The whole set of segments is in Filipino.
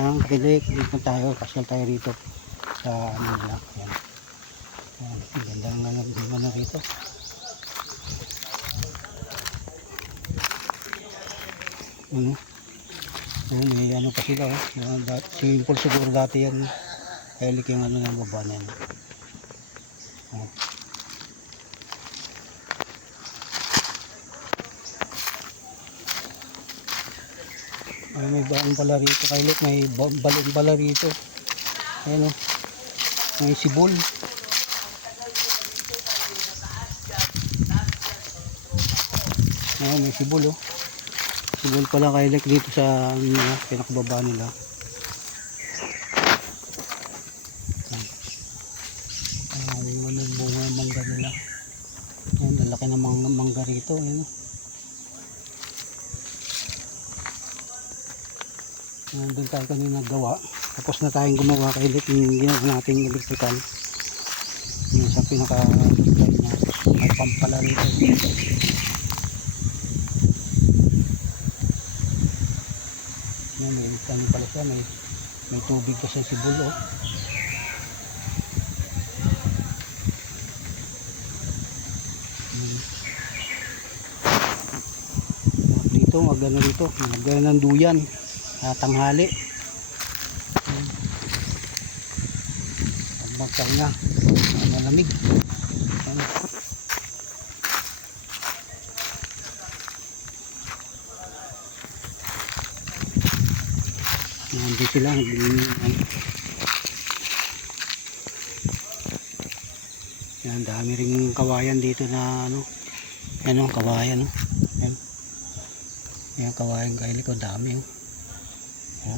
ng Kilik. Dito tayo, pasyal tayo rito sa Manila. Yan. Yan. Ganda ng ano rito. Ano? So, may ano pa sila. Simple siguro dati yan. Kilik yung ano ng baba na yan. Ay, may baon pala rito Kilik, may balon pala rito. Ayan o, may sibol. Ayan, may sibol o. Sibol pala Kilik dito sa pinakababa nila. Ayan, ano bunga ng mangga nila. Ayan, lalaki ng mangga rito. Ayan o. Doon tayo kanina gawa, tapos na tayong gumawa Kilik yung ginawa nating electrical yung sa pinaka supply niya. May pump pala rito. Yan, may ano pala siya, may tubig pa siya sibol oh. Dito magano dito, magano ng duyan tanghali. Magpahinga, malamig. Nandito sila. Yan, dami ring kawayan dito na ano. Yan o, kawayan o. Yan. Yan, kawayan Kilik o, dami o. Yan.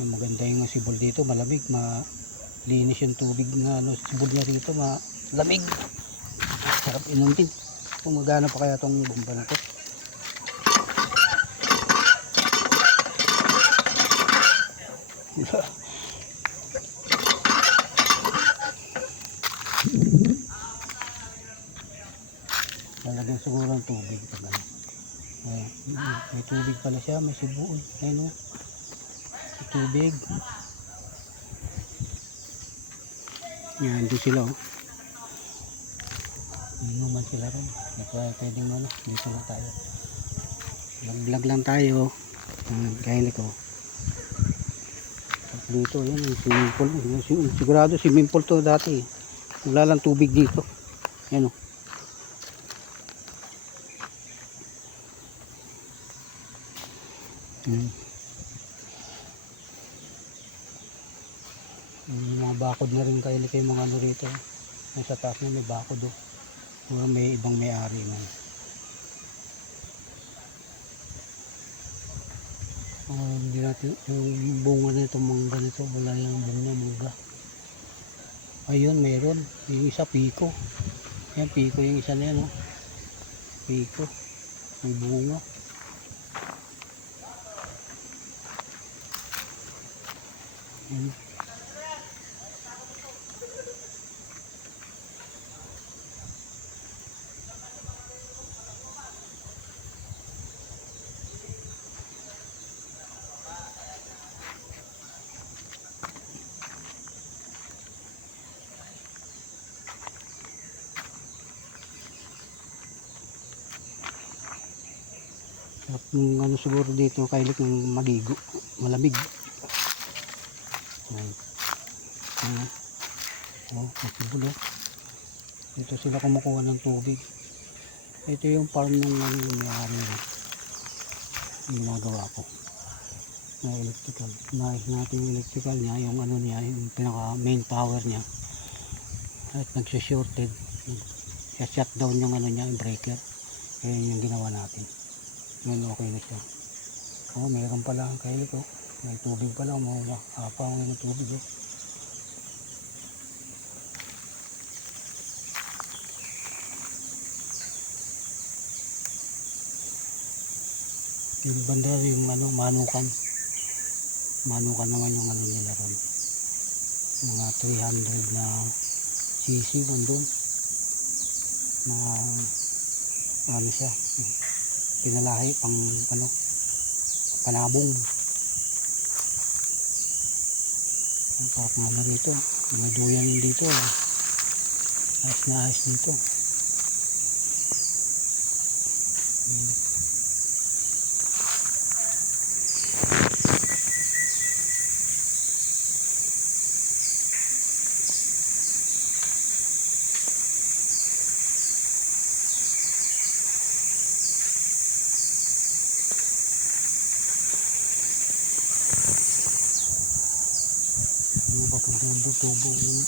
Maganda yung sibol dito, malamig, malinis yung tubig na ano, sibol niya rito, malamig. Sarap inom din. Kung magana pa kaya itong bomba na ito. Lalagyan siguro ng tubig. May tubig pala siya, may sibol. Ayun o. May tubig. Yan, doon sila o. Inuman sila rin. Pwedeng ano, dito lang tayo. Vlog lang tayo. Kilik o. Dito, yan, yung swimming pool. Sigurado swimming pool to dati. Wala lang tubig dito. Yan o. Mga bakod na rin Kilik yung mga ano rito. Yung sa taas na may bakod o. May ibang may-ari man. Hindi natin yung bunga na itong mangga nito, wala yung bunga mangga. Ayun, mayroon yung isa piko. Yan, piko yung isa na yan o. Piko, may bunga. Yan. Yung ano siguro dito Kilik ng maligo, malamig. Matibol oh. Dito sila kumukuha ng tubig. Ito yung farm ng may-ari yung ginagawa ko na electrical. Nais natin yung electrical niya, yung ano niya, yung pinaka main power niya. At nagsishorted, shutdown yung ano niya, yung breaker. Ayan yung ginawa natin. Ngayon okay na siya. Mayroon pala ang Kilik oh. May tubig pala, maapang yung tubig oh. Yung banda yung ano, manukan naman yung ano nila ron. Mga 300 na cc doon. ano siya, pinalahi pang ano, panabong. Ang sarap nga na rito, may duyan dito, ayos na ayos dito. Ano ba pag tubo yun?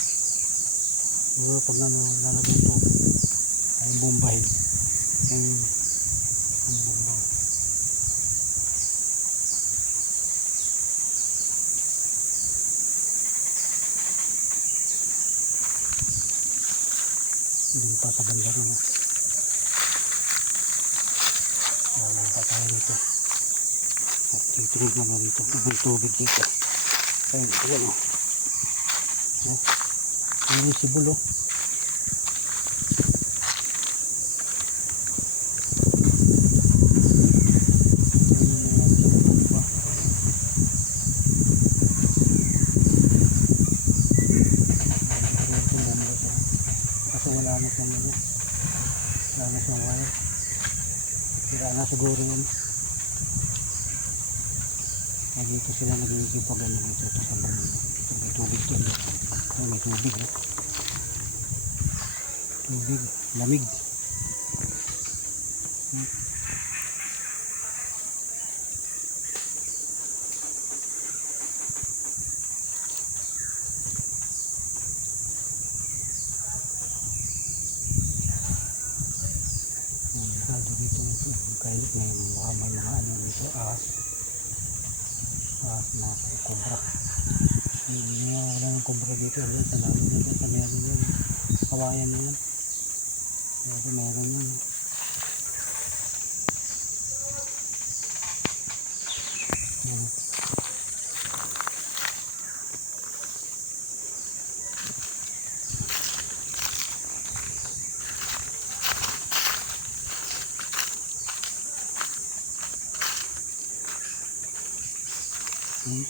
Siguro pag lalagyan tubig ay bombahin ang bomba. Hindi pa sa banda rin. Wala pa tayo dito. At titingin naman dito. May tubig dito. Ayun, ayun o. Ayun yung sibol o. Wala na siyang ano, wala na siyang wire, sira na siguro yun. Kaya dito sila nagigipag ano dito sa bangin. May tubig to, ay may tubig eh. Tubig, lamig. Kahit may mga ano dito, mga kobra. Hindi nga wala ng kobra dito, wala sa lalo nito sa meron yun, kawayan na yan. Kasi meron yun.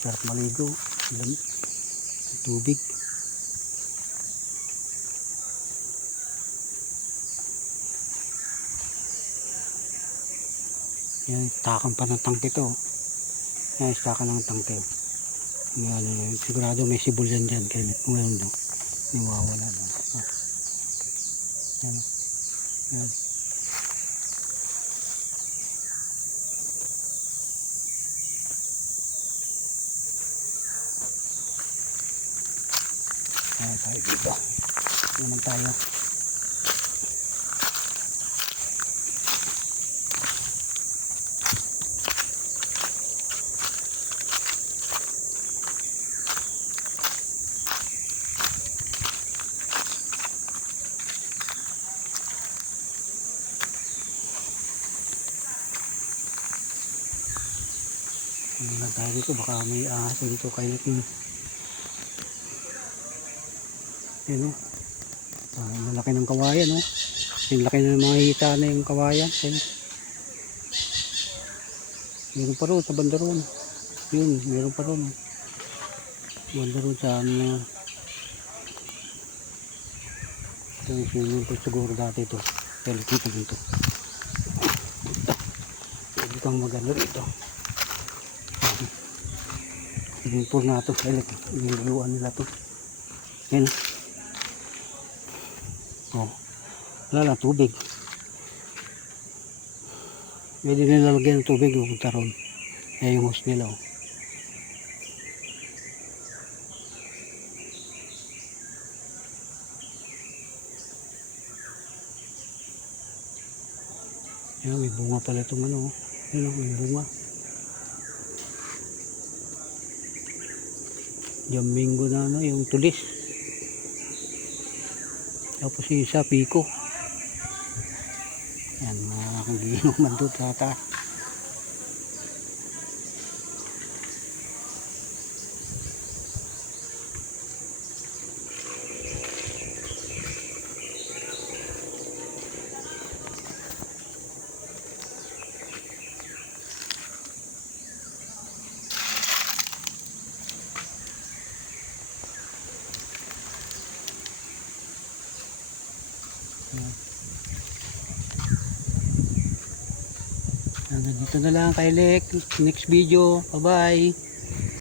Sarap maligo, tubig. Yan, takan pa ng tangke to. Yan, takan ng tangke. Yan, sigurado may sibol yan dyan. Kaya ngayon doon, niwawala na. Yan, yan. Ayan tayo dito. Naman tayo. Naman tayo dito. Baka may ahas dito kayo natin. Yan o. Malaki ng kawayan o. Yung laki na mga hita na yung kawayan. Meron pa rin sa banda ron. Yun, meron pa rin. Banda ron sa ano. Ito yung swimming pool siguro dati ito. Kaya dito dito. Pwede kang magano rito. Swimming pool na ito. Niluluan nila ito. Yan. Oh, wala lang tubig. Pwede nila lagyan ng tubig yung punta ron. Kaya yung hose nila oh. Yan, may bunga pala itong ano. Yan, may bunga. Jamingo na ano, yung tulis. Tapos yung isa, piko. Yan, mga kagiinuman doon sa taas. Hanggang dito na lang kay Lek. Next video. Bye bye.